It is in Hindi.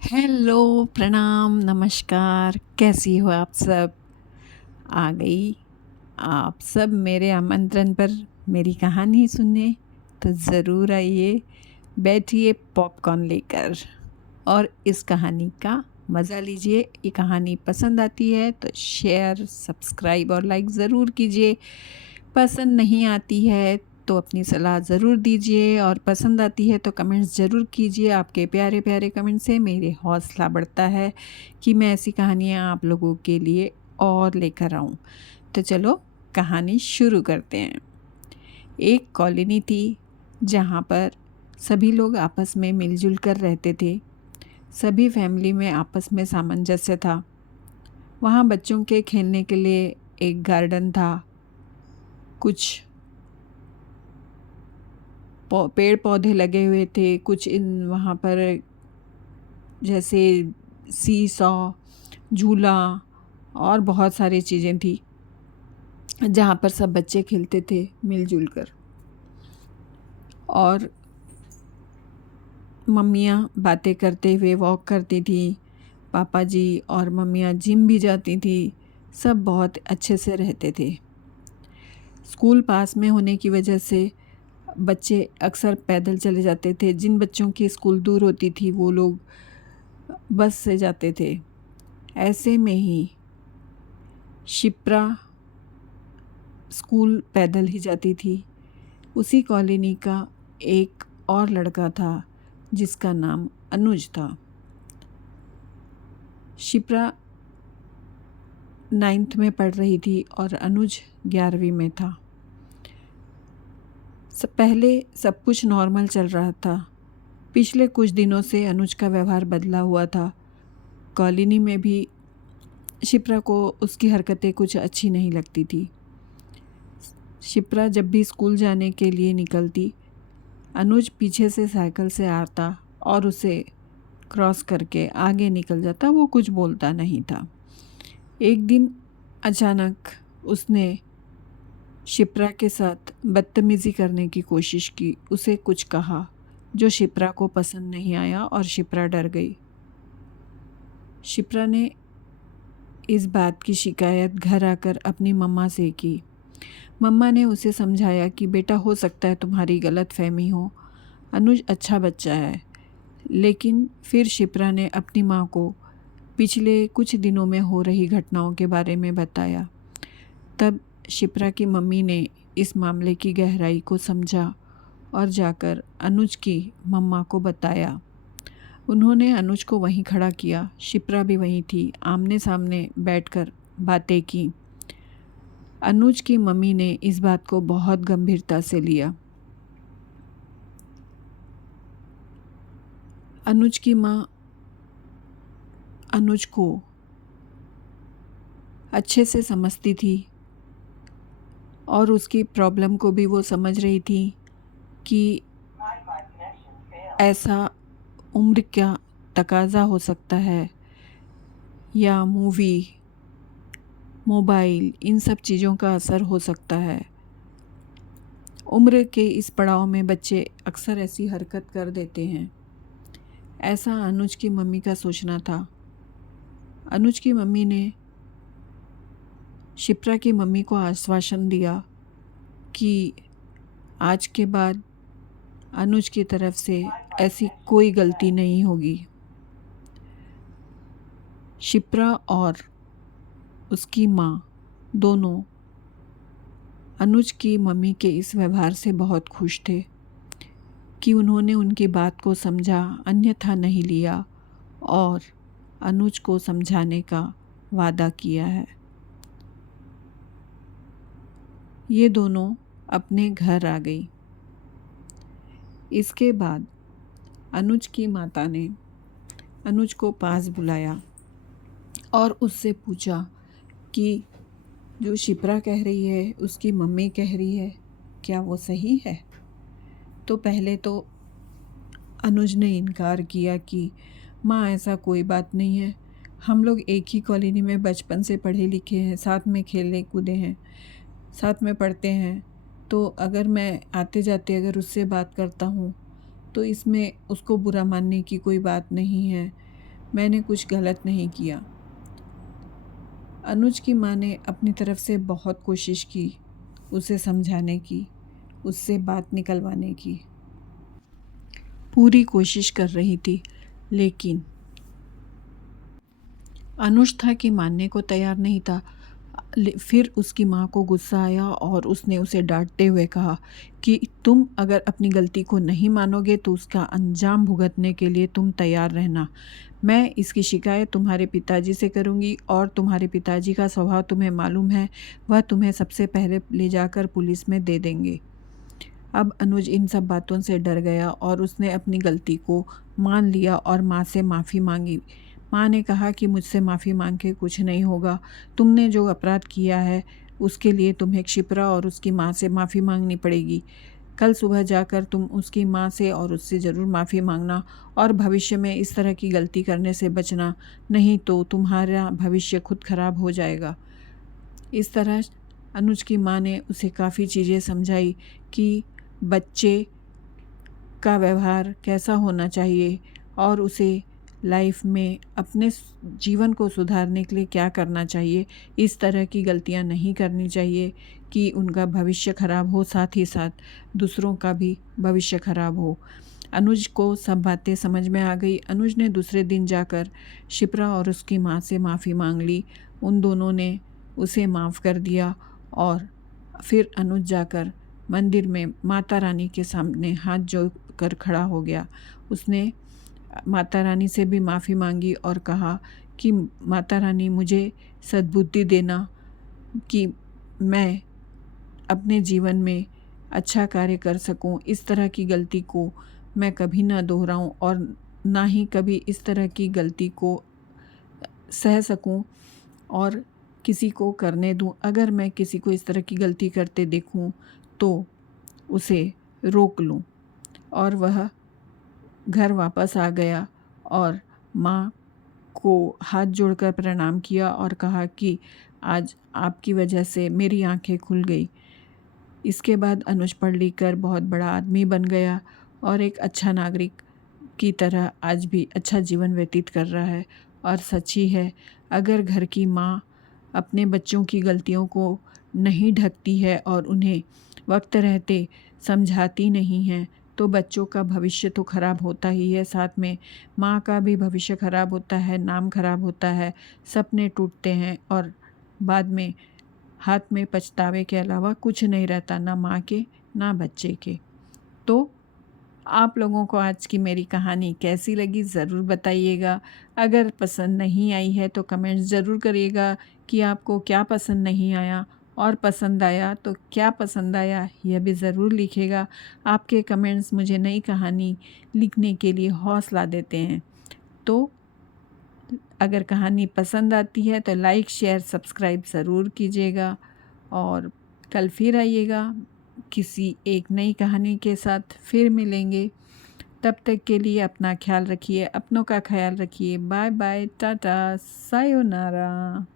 हेलो, प्रणाम, नमस्कार, कैसी हो आप सब? आ गई आप सब मेरे आमंत्रण पर मेरी कहानी सुनने, तो ज़रूर आइए, बैठिए पॉपकॉर्न लेकर और इस कहानी का मज़ा लीजिए। ये कहानी पसंद आती है तो शेयर, सब्सक्राइब और लाइक ज़रूर कीजिए। पसंद नहीं आती है तो अपनी सलाह ज़रूर दीजिए और पसंद आती है तो कमेंट्स ज़रूर कीजिए। आपके प्यारे प्यारे कमेंट से मेरे हौसला बढ़ता है कि मैं ऐसी कहानियाँ आप लोगों के लिए और लेकर आऊँ। तो चलो कहानी शुरू करते हैं। एक कॉलोनी थी जहाँ पर सभी लोग आपस में मिलजुल कर रहते थे। सभी फैमिली में आपस में सामंजस्य था। वहाँ बच्चों के खेलने के लिए एक गार्डन था। कुछ पेड़ पौधे लगे हुए थे। कुछ इन वहाँ पर जैसे सीसॉ, झूला और बहुत सारी चीज़ें थी जहाँ पर सब बच्चे खेलते थे मिलजुल कर। और मम्मियाँ बातें करते हुए वॉक करती थी। पापा जी और मम्मियाँ जिम भी जाती थी। सब बहुत अच्छे से रहते थे। स्कूल पास में होने की वजह से बच्चे अक्सर पैदल चले जाते थे। जिन बच्चों की स्कूल दूर होती थी वो लोग बस से जाते थे। ऐसे में ही शिप्रा स्कूल पैदल ही जाती थी। उसी कॉलोनी का एक और लड़का था जिसका नाम अनुज था। शिप्रा 9th में पढ़ रही थी और अनुज 11वीं में था। पहले सब कुछ नॉर्मल चल रहा था। पिछले कुछ दिनों से अनुज का व्यवहार बदला हुआ था। कॉलोनी में भी शिप्रा को उसकी हरकतें कुछ अच्छी नहीं लगती थी। शिप्रा जब भी स्कूल जाने के लिए निकलती, अनुज पीछे से साइकिल से आता और उसे क्रॉस करके आगे निकल जाता। वो कुछ बोलता नहीं था। एक दिन अचानक उसने शिप्रा के साथ बदतमीज़ी करने की कोशिश की। उसे कुछ कहा जो शिप्रा को पसंद नहीं आया और शिप्रा डर गई। शिप्रा ने इस बात की शिकायत घर आकर अपनी मम्मा से की। मम्मा ने उसे समझाया कि बेटा, हो सकता है तुम्हारी गलत फहमी हो, अनुज अच्छा बच्चा है। लेकिन फिर शिप्रा ने अपनी माँ को पिछले कुछ दिनों में हो रही घटनाओं के बारे में बताया। तब शिप्रा की मम्मी ने इस मामले की गहराई को समझा और जाकर अनुज की मम्मा को बताया। उन्होंने अनुज को वहीं खड़ा किया। शिप्रा भी वहीं थी। आमने सामने बैठकर बातें की। अनुज की मम्मी ने इस बात को बहुत गंभीरता से लिया। अनुज की माँ अनुज को अच्छे से समझती थी और उसकी प्रॉब्लम को भी वो समझ रही थी कि ऐसा उम्र का तकाज़ा हो सकता है या मूवी, मोबाइल, इन सब चीज़ों का असर हो सकता है। उम्र के इस पड़ाव में बच्चे अक्सर ऐसी हरकत कर देते हैं। ऐसा अनुज की मम्मी का सोचना था। अनुज की मम्मी ने शिप्रा की मम्मी को आश्वासन दिया कि आज के बाद अनुज की तरफ से ऐसी कोई गलती नहीं होगी। शिप्रा और उसकी माँ दोनों अनुज की मम्मी के इस व्यवहार से बहुत खुश थे कि उन्होंने उनकी बात को समझा, अन्यथा नहीं लिया और अनुज को समझाने का वादा किया है। ये दोनों अपने घर आ गई। इसके बाद अनुज की माता ने अनुज को पास बुलाया और उससे पूछा कि जो शिप्रा कह रही है, उसकी मम्मी कह रही है, क्या वो सही है? तो पहले तो अनुज ने इनकार किया कि माँ, ऐसा कोई बात नहीं है। हम लोग एक ही कॉलोनी में बचपन से पढ़े लिखे हैं, साथ में खेले कूदे हैं, साथ में पढ़ते हैं। तो अगर मैं आते जाते अगर उससे बात करता हूँ तो इसमें उसको बुरा मानने की कोई बात नहीं है। मैंने कुछ गलत नहीं किया। अनुज की माँ ने अपनी तरफ से बहुत कोशिश की उसे समझाने की, उससे बात निकलवाने की, पूरी कोशिश कर रही थी, लेकिन अनुज था कि मानने को तैयार नहीं था। फिर उसकी माँ को गुस्सा आया और उसने उसे डांटते हुए कहा कि तुम अगर अपनी गलती को नहीं मानोगे तो उसका अंजाम भुगतने के लिए तुम तैयार रहना। मैं इसकी शिकायत तुम्हारे पिताजी से करूँगी और तुम्हारे पिताजी का स्वभाव तुम्हें मालूम है, वह तुम्हें सबसे पहले ले जाकर पुलिस में दे देंगे। अब अनुज इन सब बातों से डर गया और उसने अपनी गलती को मान लिया और माँ से माफ़ी मांगी। माँ ने कहा कि मुझसे माफ़ी मांग के कुछ नहीं होगा, तुमने जो अपराध किया है उसके लिए तुम्हें क्षिप्रा और उसकी माँ से माफ़ी मांगनी पड़ेगी। कल सुबह जाकर तुम उसकी माँ से और उससे ज़रूर माफ़ी मांगना और भविष्य में इस तरह की गलती करने से बचना, नहीं तो तुम्हारा भविष्य खुद खराब हो जाएगा। इस तरह अनुज की माँ ने उसे काफ़ी चीज़ें समझाई कि बच्चे का व्यवहार कैसा होना चाहिए और उसे लाइफ में अपने जीवन को सुधारने के लिए क्या करना चाहिए। इस तरह की गलतियां नहीं करनी चाहिए कि उनका भविष्य खराब हो, साथ ही साथ दूसरों का भी भविष्य खराब हो। अनुज को सब बातें समझ में आ गई। अनुज ने दूसरे दिन जाकर शिप्रा और उसकी माँ से माफ़ी मांग ली। उन दोनों ने उसे माफ़ कर दिया और फिर अनुज जाकर मंदिर में माता रानी के सामने हाथ जोड़कर खड़ा हो गया। उसने माता रानी से भी माफ़ी मांगी और कहा कि माता रानी मुझे सद्बुद्धि देना कि मैं अपने जीवन में अच्छा कार्य कर सकूं, इस तरह की गलती को मैं कभी ना दोहराऊं और ना ही कभी इस तरह की गलती को सह सकूं और किसी को करने दूं। अगर मैं किसी को इस तरह की गलती करते देखूं तो उसे रोक लूं। और वह घर वापस आ गया और माँ को हाथ जोड़कर प्रणाम किया और कहा कि आज आपकी वजह से मेरी आंखें खुल गई। इसके बाद अनुज पढ़ लिख कर बहुत बड़ा आदमी बन गया और एक अच्छा नागरिक की तरह आज भी अच्छा जीवन व्यतीत कर रहा है। और सच ही है, अगर घर की माँ अपने बच्चों की गलतियों को नहीं ढकती है और उन्हें वक्त रहते समझाती नहीं है तो बच्चों का भविष्य तो खराब होता ही है, साथ में माँ का भी भविष्य खराब होता है, नाम खराब होता है, सपने टूटते हैं और बाद में हाथ में पछतावे के अलावा कुछ नहीं रहता, ना माँ के ना बच्चे के। तो आप लोगों को आज की मेरी कहानी कैसी लगी ज़रूर बताइएगा। अगर पसंद नहीं आई है तो कमेंट्स ज़रूर करिएगा कि आपको क्या पसंद नहीं आया, और पसंद आया तो क्या पसंद आया यह भी ज़रूर लिखिएगा। आपके कमेंट्स मुझे नई कहानी लिखने के लिए हौसला देते हैं। तो अगर कहानी पसंद आती है तो लाइक शेयर सब्सक्राइब ज़रूर कीजिएगा और कल फिर आइएगा किसी एक नई कहानी के साथ फिर मिलेंगे। तब तक के लिए अपना ख्याल रखिए, अपनों का ख्याल रखिए। Bye bye, tata, sayonara.